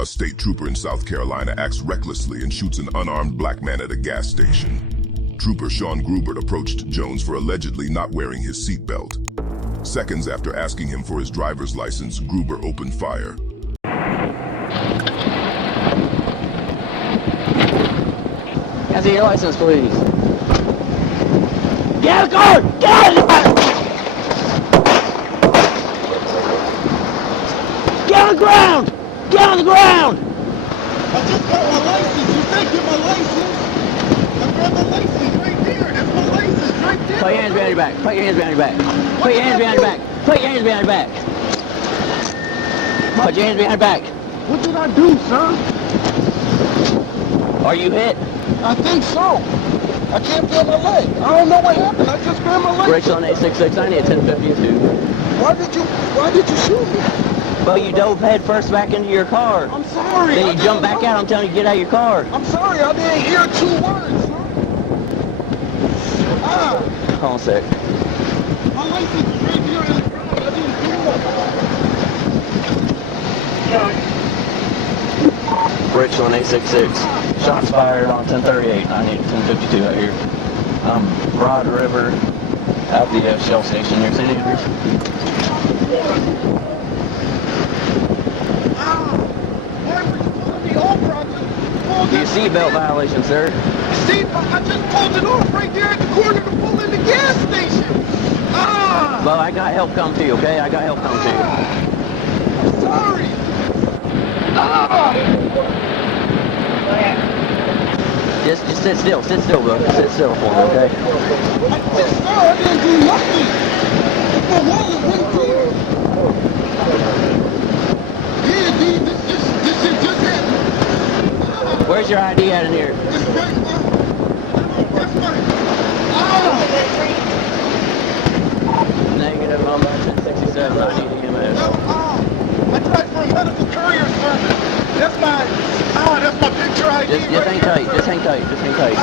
A state trooper in South Carolina acts recklessly and shoots an unarmed black man at a gas station. Trooper Sean Groubert approached Jones for allegedly not wearing his seatbelt. Seconds after asking him for his driver's license, Groubert opened fire. Can I see your license, please? Get out of the car! Get out of the car! Get on the ground! Get on the ground! I just got my license. You said get my license. I grabbed my license right there. That's my license right there. Put your hands behind your back. Put your hands behind your back. Put your hands behind your back. Put your hands behind your back. Put your hands behind your back. What did I do, sir? Are you hit? I think so. I can't feel my leg. I don't know what happened. I just grabbed my leg. Brakes on 866. I need a 1052. Why did you shoot me? Well, you dove head first back into your car. I'm sorry. Then you jump back out. I'm telling you, get out of your car. I'm sorry. I didn't hear 2 words, sir. Hold on a sec. My license is right there in the ground. I didn't do it. Brakes on 866. Shots fired on 1038. I need 1052 out here. Broad River, out the Shell Station near St. Andrews. Your seatbelt violation, sir. I just pulled it off right there at the corner to pull in the gas station. Well, I got help come to you, okay? I got help come to you. I'm sorry. Just sit still, bro. Sit still for me, okay? I didn't do nothing. The wallet right there. Yeah, dude, this shit just happened. Where's your ID at in here? It's right. That's right. Negative number 1067. I need EMS. I tried for a medical courier service. That's my picture ID. Just hang tight. Just hang tight. Just hang tight.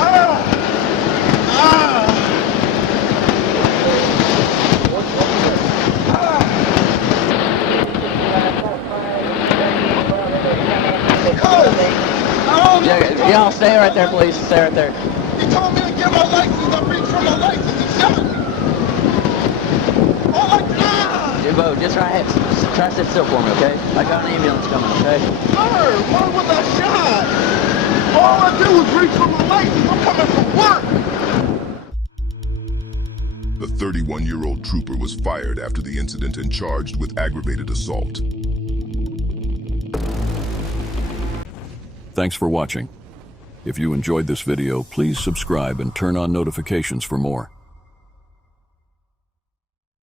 Y'all stay right there, please. Stay right there. He told me to get my license. I reached for my license and shot me. Oh my God! You vote. Just try to sit still for me, okay? I got an ambulance coming, okay? Sir, why was I shot? All I did was reach for my license. I'm coming from work. The 31-year-old trooper was fired after the incident and charged with aggravated assault. Thanks for watching. If you enjoyed this video, please subscribe and turn on notifications for more.